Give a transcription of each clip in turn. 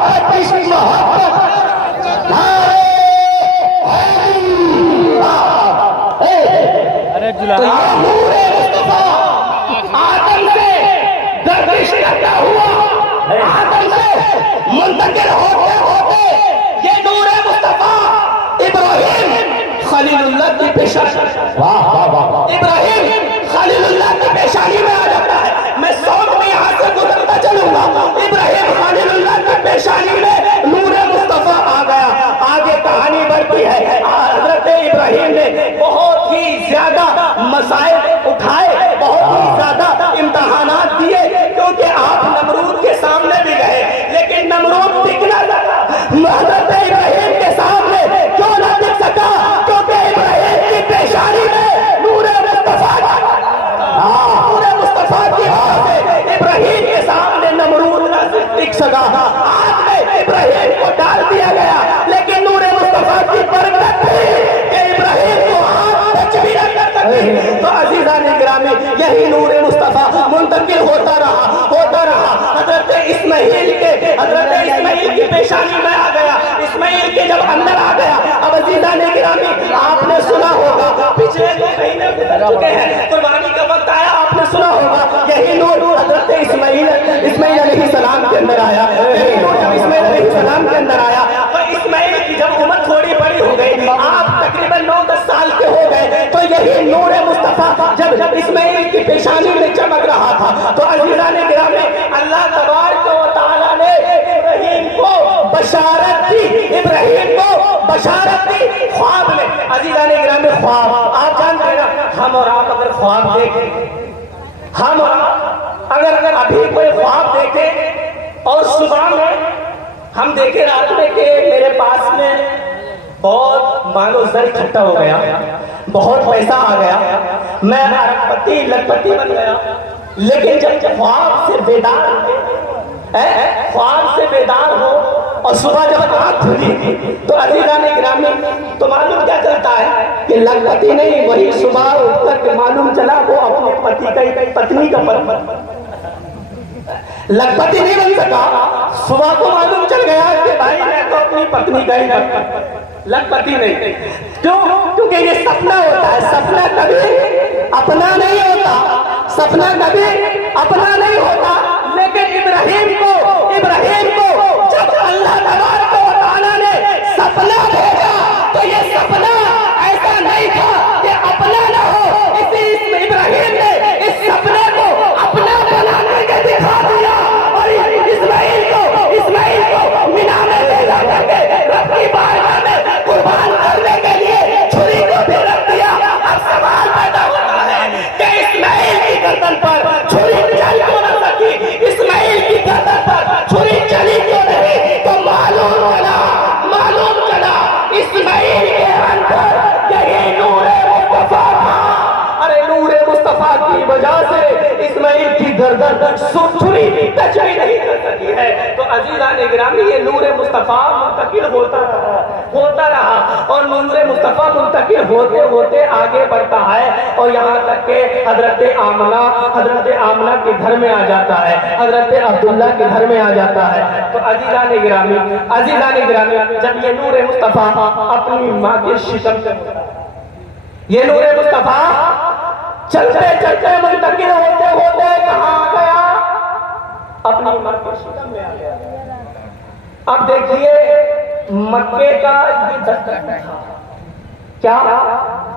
मोहब्बत इश्क मोहब्बत तो नूरे मुस्तफा आदम से गर्दिश करता हुआ आदम से मुंतकिल होते होते ये नूरे मुस्तफा इब्राहिम खलीलुल्लाह की पेशानी, वाह वाह वाह, इब्राहिम खलीलुल्लाह की पेशानी में आ जाता है। मैं शौक में यहाँ से गुजरता चलूंगा, इब्राहिम खलीलुल्लाह की पेशानी में नूरे मुस्तफा आ गया। आगे कहानी बढ़ती है। हजरत इब्राहिम ने बहुत ही ज्यादा मसाइल उठाए, बहुत ही ज्यादा इम्तहानात दिए, क्योंकि आप नमरूद के सामने भी गए लेकिन नमरूद टिक ना सका। हजरत इब्राहिम के सामने क्यों ना टिक सका? क्योंकि इब्राहिम की पेशानी में नूरे मुस्तफा, नूरे मुस्तफा की वजह से इब्राहिम के सामने नमरूद ना टिक सका। आग में इब्राहिम को डाल दिया गया, लेकिन नूरे मुस्तफा की बरकत थी कि इब्राहिम को आग टच भी न कर सके। तो अजीज़ान गिरामी, यही नूरे मुस्तफा मुंतकिल होता रहा, होता रहा। हजरत इस्माइल की पेशानी में आ गया। इस्माइल के जब अंदर आ गया, अब अजीज़ान गिरामी, आपने सुना होगा पिछले 2 महीने गुजर चुके हैं, कुर्बानी का वक्त आया, आपने सुना होगा यही नूर हजरत इस्माइल अलैहिस्सलाम के अंदर आया। यही नूर जब इस्माइल अलैहिस्सलाम के अंदर आया तो इस्माइल की जब उम्र थोड़ी बड़ी हो गई, आप तकरीबन 9-10 साल के हो गए, तो यही नूर मुस्तफा जब इस्माइल की पेशानी में चमक रहा था, तो अजीज़ान गिरामी, अल्लाह तबारक व तआला ने इब्राहिम को बशारत दी, इब्राहिम को बशारत दी ख्वाब में। अजीज़ान गिरामी, ख्वाब आप जानते हैं ना, हम और आप अगर ख्वाब देखें, हम और आप अगर अभी कोई ख्वाब देखें और सुबह में हम देखें रात में कि मेरे पास में बहुत मानो जर इकट्ठा हो गया, बहुत पैसा आ गया, मैं अरबपति लखपति बन गया, लेकिन जब ख्वाब से बेदार ख्वाब से बेदार हो और सुबह जब आँख खुली तो अजीज़ान गिरामी, तो मालूम क्या चलता है कि लखपति नहीं, वही सुबह उठकर के मालूम चला वो अपने पत्नी का लखपति नहीं बन सका। सुबह को मालूम चल गया कि भाई मैं तो अपनी पत्नी का ही लखपति नहीं। क्यों? क्योंकि ये सपना होता है, सपना कभी अपना नहीं होता, सपना कभी अपना नहीं होता। लेकिन इब्राहिम को जब अल्लाह तबारक व तआला ने सपना भेजा तो ये सपना ऐसा नहीं था कि अपना ना हो, इसी इब्राहिम ने इस सपने को अपना बनाने के दिखा दिया और इस्माइल को मिना में भेजा करके रब की बारगाह में कुर्बान करने के लिए छुरी को भी रख दिया। अब सवाल पैदा होता है कि इस्माइल की गर्दन पर छुरी चल क्यों न सकी, इस्माइल की गर्दन पर छुरी चली क्यों नहीं? तो मालूम चला इस्माइल के अंदर यही नूरे मुस्तफा था। अरे नूरे मुस्तफा की वजह से इस्माइल की गर्दन छुरी टच नहीं कर सकी है। तो अजीज़ान गिरामी, ये नूरे मुस्तफा मुंतकिल होता रहा और नूरे मुस्तफा मुंतकिल होते होते आगे बढ़ता है और यहाँ तक के हजरत आमना के घर में आ जाता है, हजरत अब्दुल्ला के घर में आ जाता है। तो अजीज़ान गिरामी, जब ये नूरे मुस्तफा अपनी माँ के शिकम में, ये नूरे मुस्तफा चलते चलते मुंतकिल होते होते कहाँ आ गया? अपनी माँ के शिकम में आ गया। अब देखिए मक्के का ये दस्तक था क्या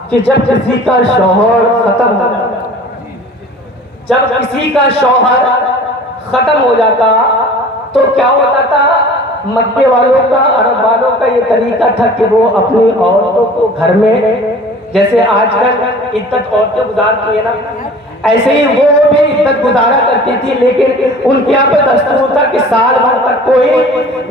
कि जब किसी का शौहर खत्म हो जाता, जब किसी का शौहर खत्म हो जाता तो क्या होता था? मक्के वालों का, अरब वालों का ये तरीका था कि वो अपनी औरतों को घर में, जैसे आजकल इद्दत औरतें गुजारती है ना, ऐसे ही वो भी इद्दत गुजारा करती थी। लेकिन उनके यहाँ पे दस्तूर था कि साल भर तक कोई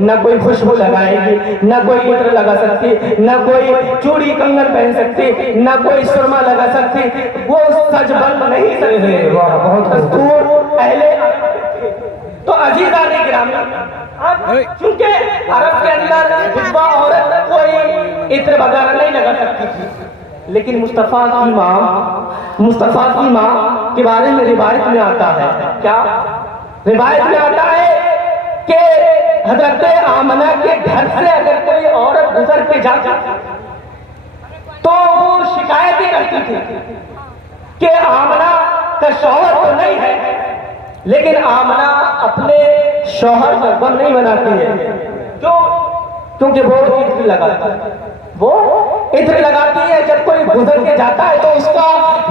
न कोई खुशबू लगाएगी, न कोई इत्र लगा सकती, न कोई चूड़ी कंगन पहन सकती, न कोई सुरमा लगा सकती, वो सज बन नहीं सकते। बहुत दस्तूर पहले। तो अजीज़ान गिरामी, क्योंकि अरब के अंदर विधवा औरत कोई इत्र वगैरह नहीं लगा सकती थी, लेकिन मुस्तफा की माँ के बारे में रिवायत में आता है, क्या रिवायत में आता है कि हजरत आमना के घर से अगर कोई औरत गुजर के जाती तो वो शिकायतें करती थी कि आमना का शौहर तो नहीं है, लेकिन आमना अपने शौहर पर गम नहीं बनाती है। क्यों? क्योंकि वो इत्र लगाती है, वो इत्र लगाती है। जब कोई गुजर के जाता है तो उसका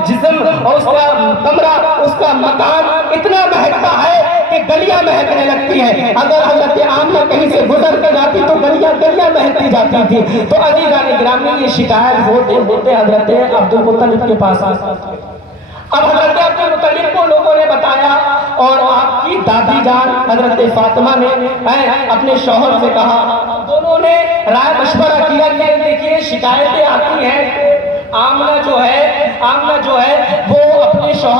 जिस्म और उसका कमरा, उसका मकान इतना महकता है कि गलियां महकने लगती हैं। अगर हजरत आमना कहीं से गुजर के जाती तो गलियां गलियां महकती जाती थी। तो अजीज़ान गिरामी ये शिकायत होते हजरत अब्दुल मुत्तलिब के पास अब हजरत अब्दुल मुत्तलिब को लोगों ने बताया और आपकी दादी जान हजरत फातिमा ने अपने शौहर से कहा। दोनों ने राय मशवरा किया कि देखिए शिकायतें आती हैं, आमना जो है वो अपने शौहर